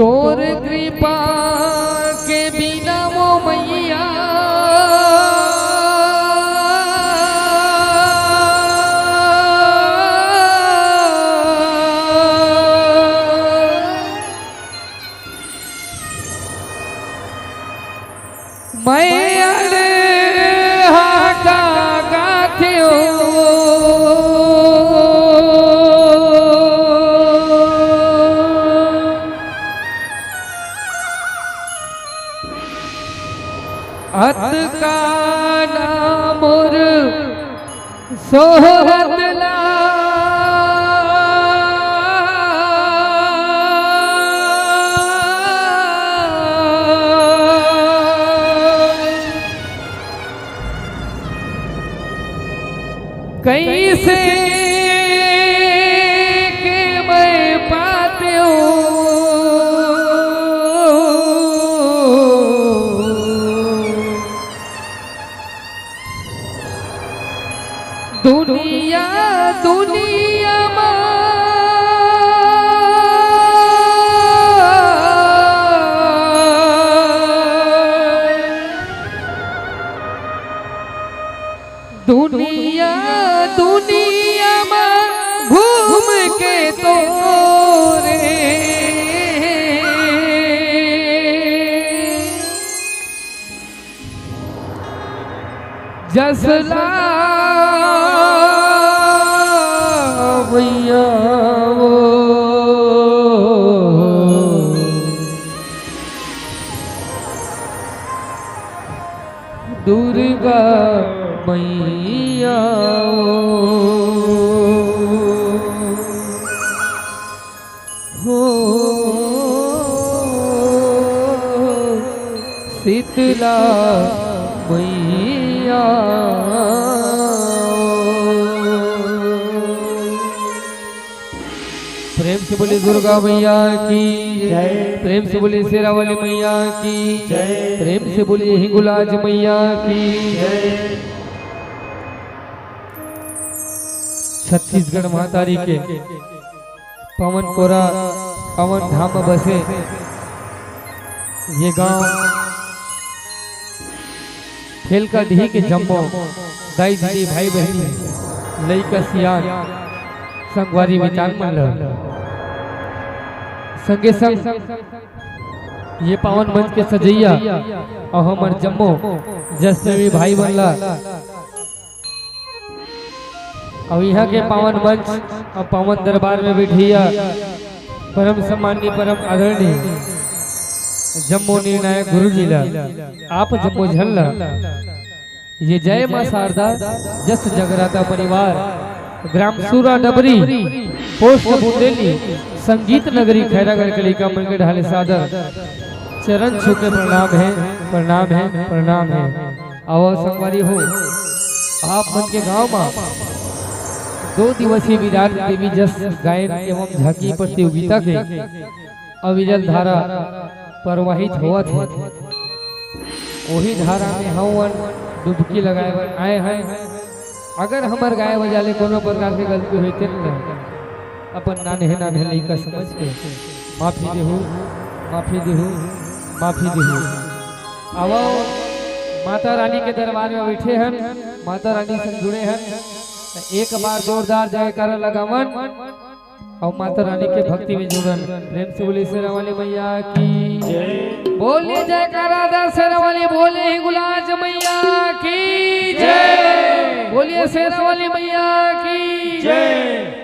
तोर कृपा के बिना वो मैया मैया हाका गाथे अत का नामुर सोहरत ला कैसे के मैं पाते हूँ दुनिया दुनिया दुनिया दुनिया में घूम के तोरे जसला भैया वो दुर्गा मैया हो शीतला मैया प्रेम से बोली दुर्गा मैया की जय, प्रेम से बोली शेरा वाली मैया की जय, प्रेम से बोली हिंगुलाज मैया की जय। छत्तीसगढ़ महातारी के पवन कोरा पवन धाम बसे ये गांव खेल का ढी के जम्मो दाई दीदी भाई बहनी लइका सियान संगवारी विचार मंडल संगे संग ये पावन मंच के सजैया और हमार जम्मो जसवी भाई बनला और यहाँ के पावन मंच और पावन दरबार में बैठिया परम सम्माननीय परम आदरणीय जम्मो निर्णायक गुरु जी आप जम्मो झल्ला ये जय मां शारदा जस जगराता परिवार ग्राम सूरा डबरी पोस्ट बुंदेली संगीत नगरी खैरागढ़ कलिका मन के ढाले सादर चरण छू के प्रणाम है प्रणाम है प्रणाम है। आओ संगवारी हो आप मन के गांव में 2 दिवसीय विराट देवी जस गायन एवं झांकी प्रतियोगिता के अविरल धारा प्रवाहित हुआ थे। वही धारा में हम डुबकी लगाए आए हैं। अगर हमार गाय बजाले कोनो प्रकार के गलती होते न अपन नाने लइका समझ के माफी देहु माफी देहु माफी देहु। अब माता रानी के दरबार में बैठे हैं, माता रानी से जुड़े हैं। एक बार जोरदार जयकारा लगावन और माता रानी के भक्ति में जुड़न प्रेम से बोली शेरा वाली मैया की जय। बोलिए जयकारा दा शेरा वाली, बोले ही गुलाज मैया की जय। बोलिए शेरा वाली मैया की जय।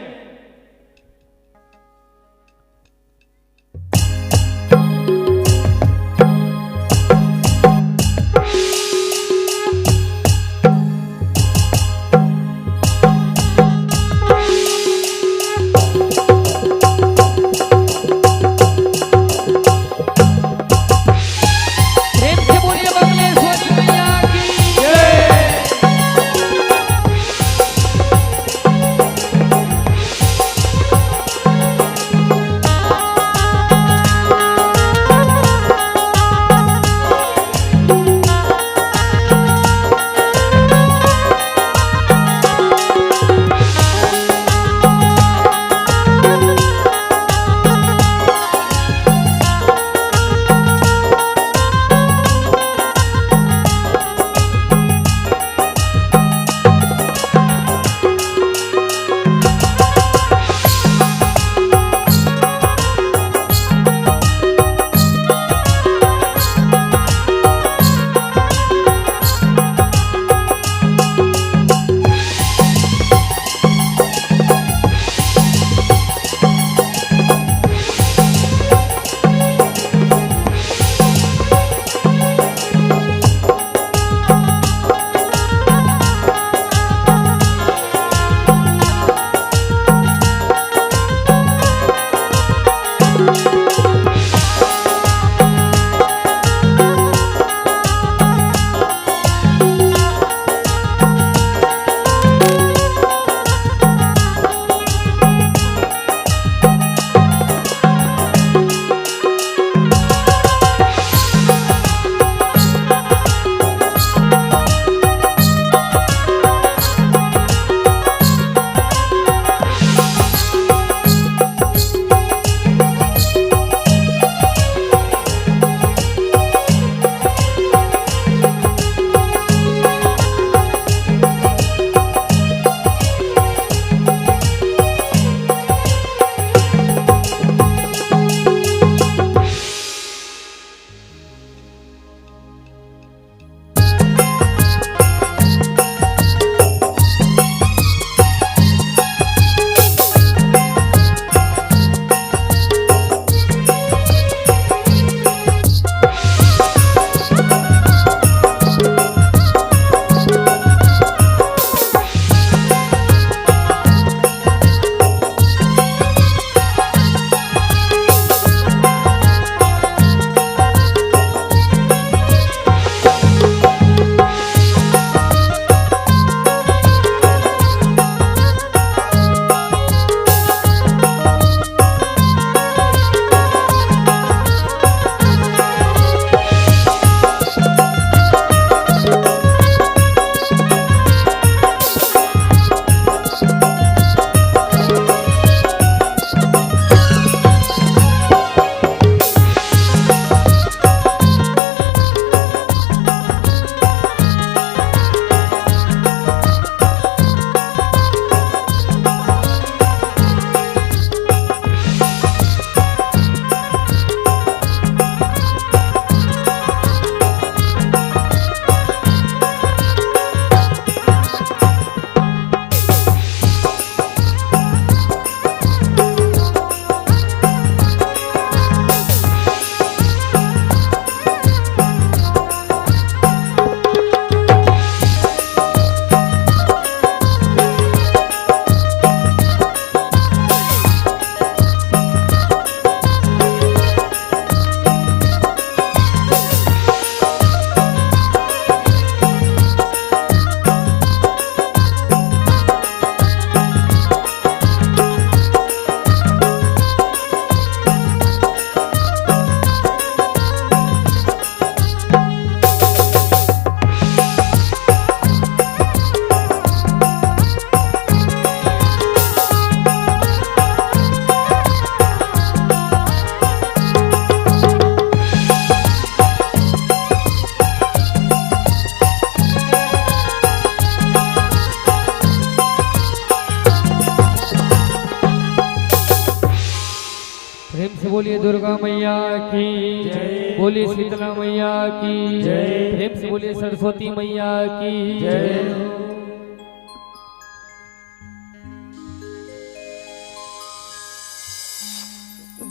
प्रेम से बोलिए दुर्गा मैया की जय, बोलिए शीतला मैया की जय, प्रेम से बोलिए सरस्वती मैया की जय।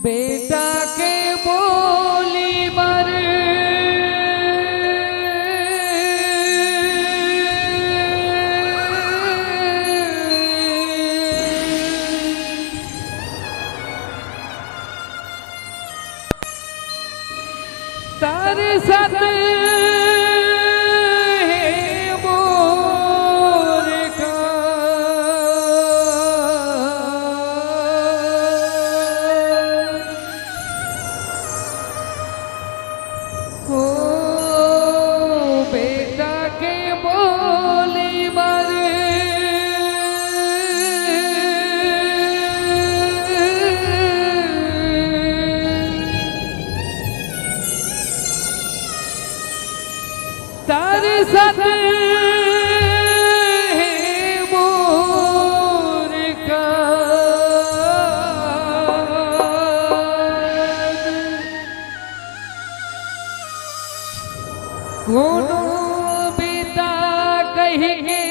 बेटा के बोली मर तारे सत तारे सत मोर का कोनो बेटा कहेंगे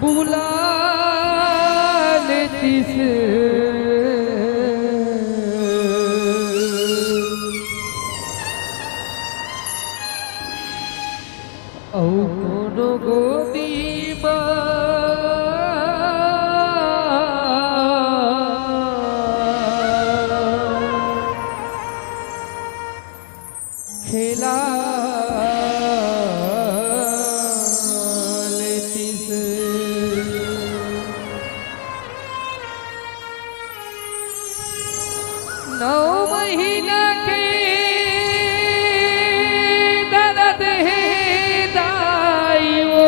बुला लेती से कोनो गोदी खेला लेती से नौ महीना के दर्द है दाइयो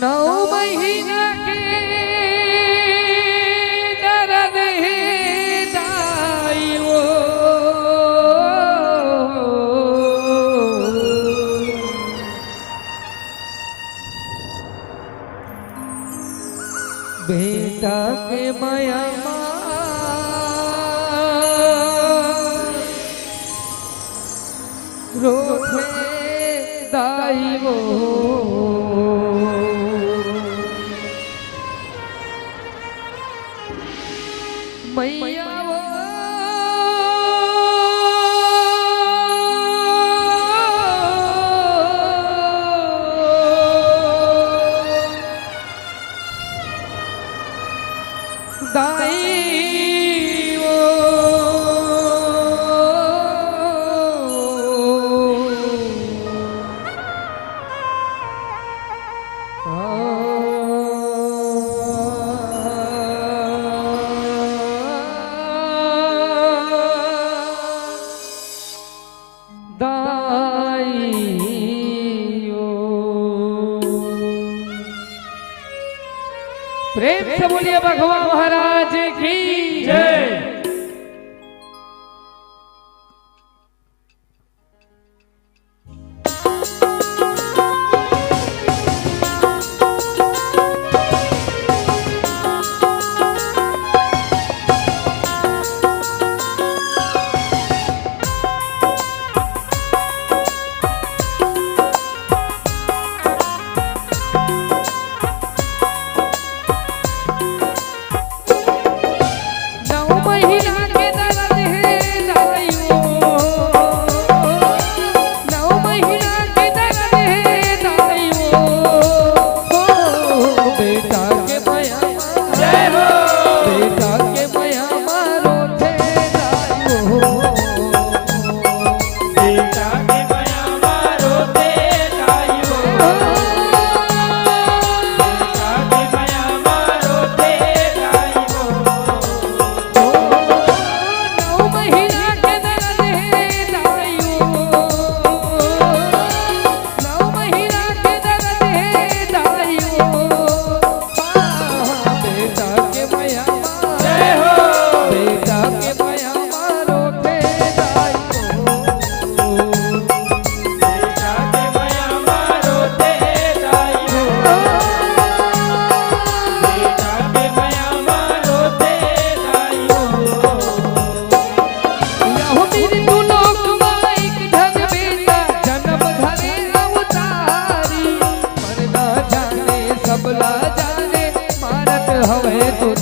नौ महीना के दर्द है दाइयो बेटा के माया रोथे दाई वो मैया वो दाई वो प्रेम से बोलिए भगवान महाराज की जय। नौ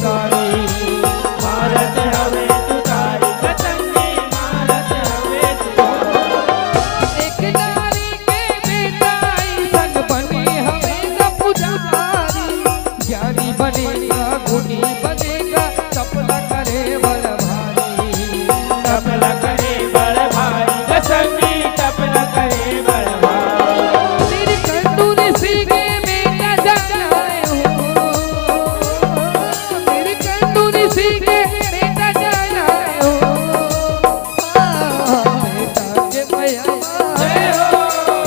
તારી મારત હવે તું તારી ગતંગી મારત હવે તું એક નારી કે બેટાઈ સંગ બની હવે ન પુજારી જ્ઞાની બનેગા ગુણી બનેગા તપલા કરે બળ ભારી તપલા કરે બળ ભારી ગતંગી તપલા કરે બળ ભારી तेरे कंदूरी सीगे बेटा जाए हो तेरे कंदूरी सीगे बेटा जाए हो बेटा के मया જય હો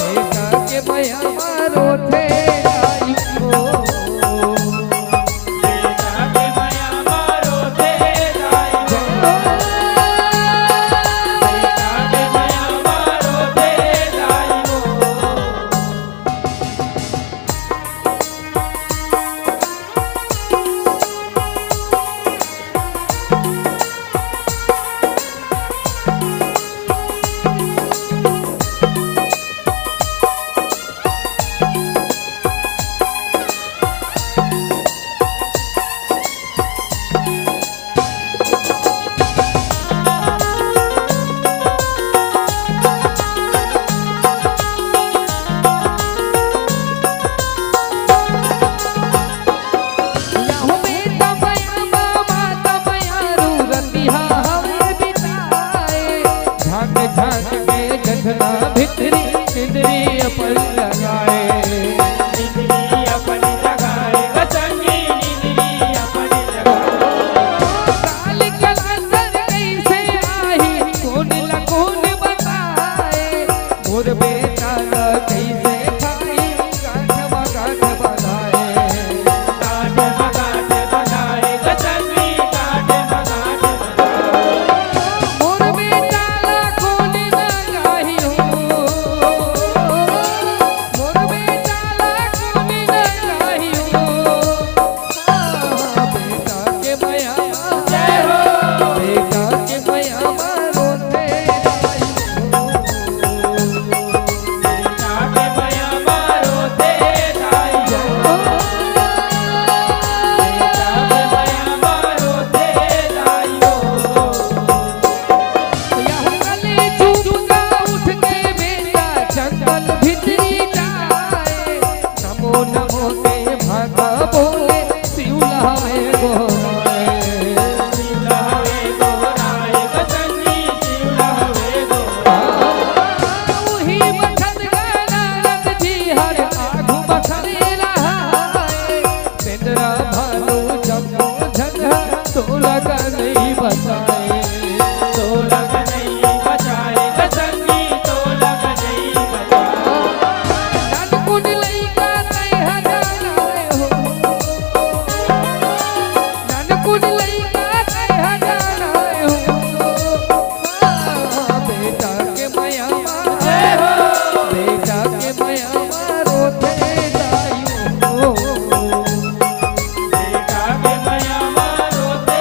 बेटा के मया मारो थे आई हो બેટા કે મયા મારો તે જાય બેટા કે મયા મારો તે જાય याहू बेटा मया माता मया रू रतिहा हवे बिताए झांक झांक के जठना भितरी इंद्री अपन लगाए નિંદરી અપની જગાએ ગતંગી નિંદરી અપની જગાએ काल कलांतर कैसे आई कौन ला कौन बताए मोर बेटा ला कैसे खाई गांठ बधाए કાઢ મગાટ બધાએ ગતંગી કાઢ મગાટ બધાએ मोर बेटा ला कौन ना गाही हो मोर बेटा ला कौन ना गाही हो बेटा के मया જય હો बेटा के मया मारो थे आई हो બેટા કે મયા મારો તે જાય બેટા કે મયા મારો તે જાય गले चुपका उठ के बेटा जंगल भितरी जाए नमो नमो के भागा बोले शिवलावे गोरे શિવલા હવે ગોરાય ગતંગી શિવલા હવે ગોરાય उही बखत गानंद जी हर आगू बखरे रहाए पेंदरा भालू जम्मो झंझा तो लगा नहीं बताए तो लग नहीं बचाए गतंगी तो लग नहीं बचाए नानकुन लईका तय हजाराए हो नानकुन लईका तय हजाराए हो बेटा के मया जय हो बेटा के मया मारो थे दाई हो बेटा के मया मारो ते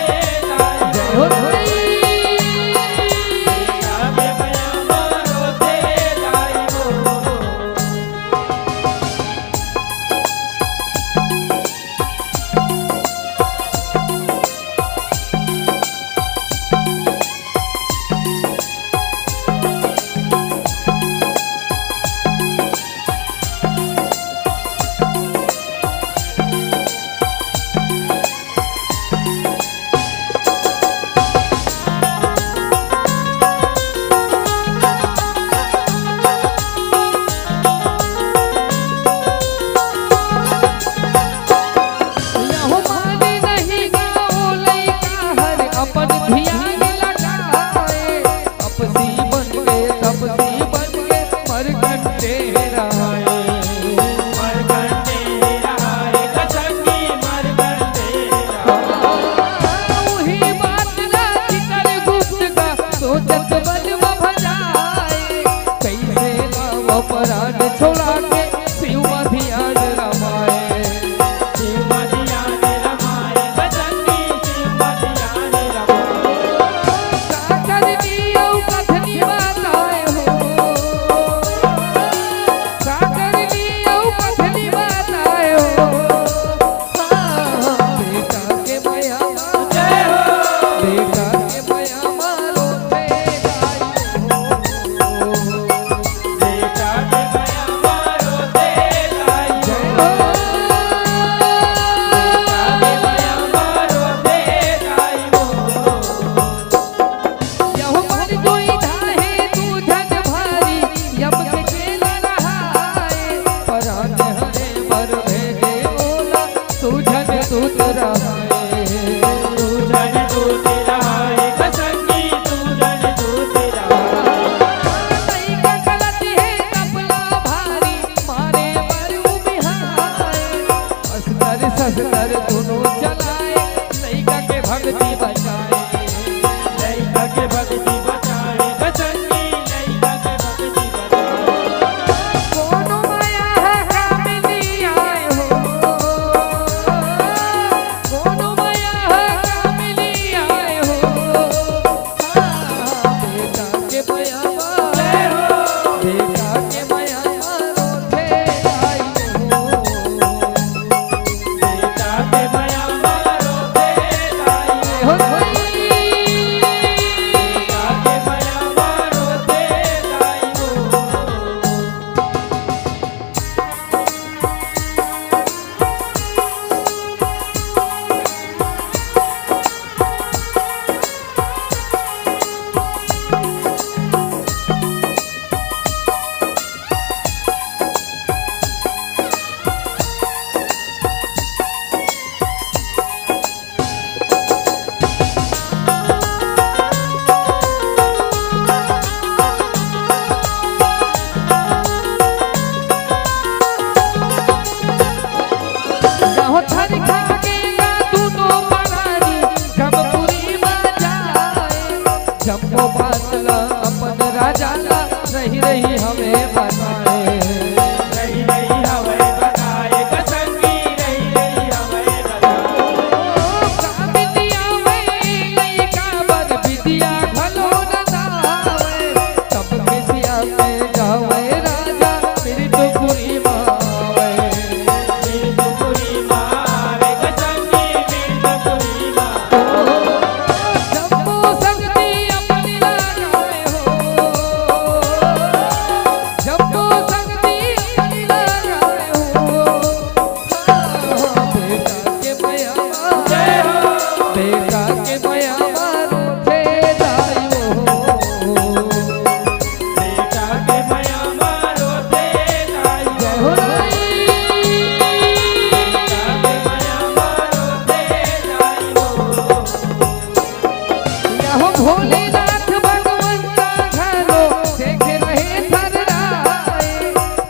भोलेनाथ भगवंता घालो देख रहे थर राय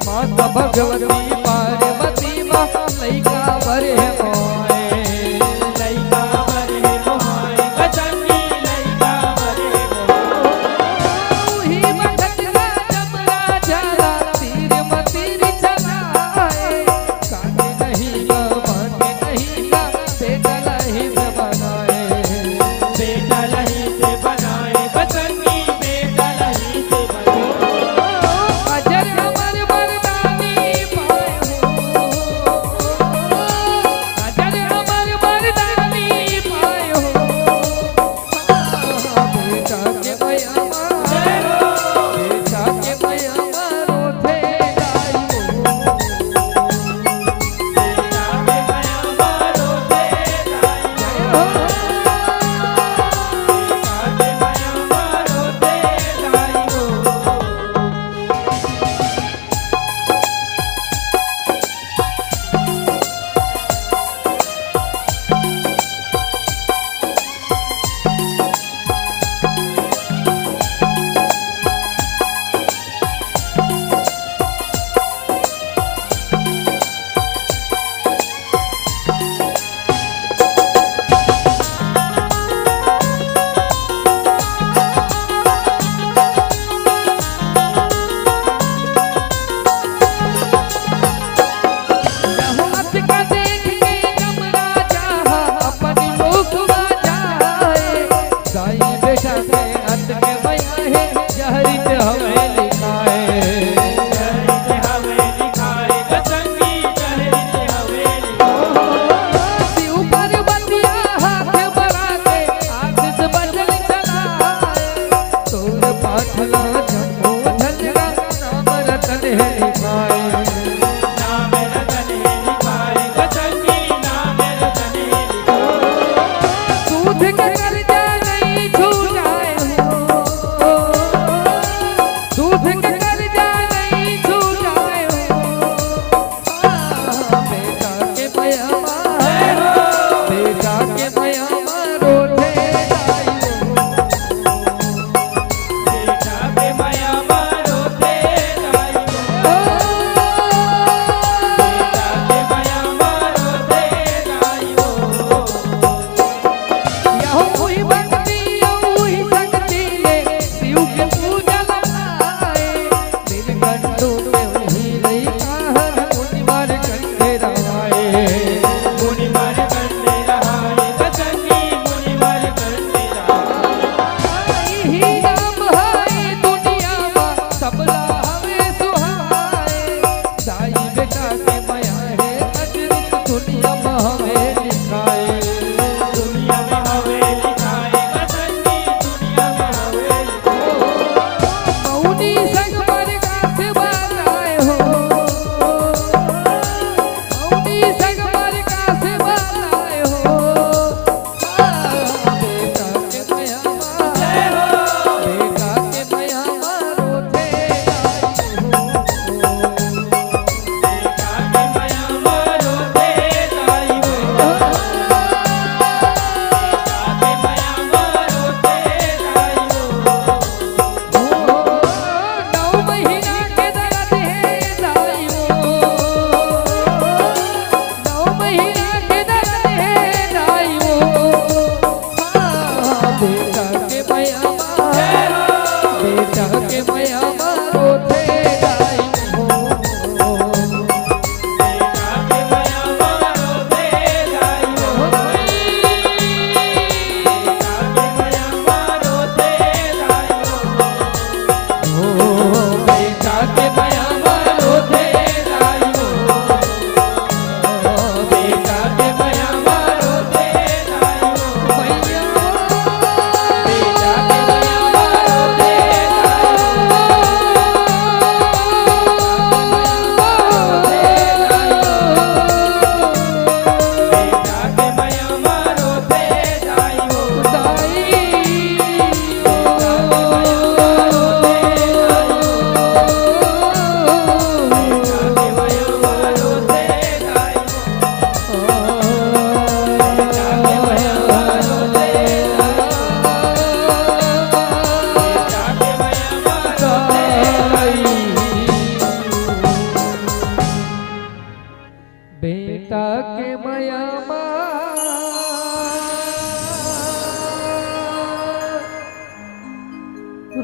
माता भगवती पार्वती मा लैका भरे मोए लैका भरे मोहाय बचंगी लैका भरे मोहाय ही भगत का जमरा जाला तीर मतीर चलाए काटे नहीं का बाटे नहीं का बेटा नहीं से बनाए बेटा लही से बनाए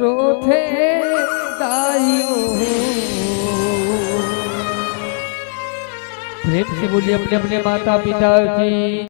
रो थे दाइयो। प्रेम से बोलिए अपने अपने माता पिता की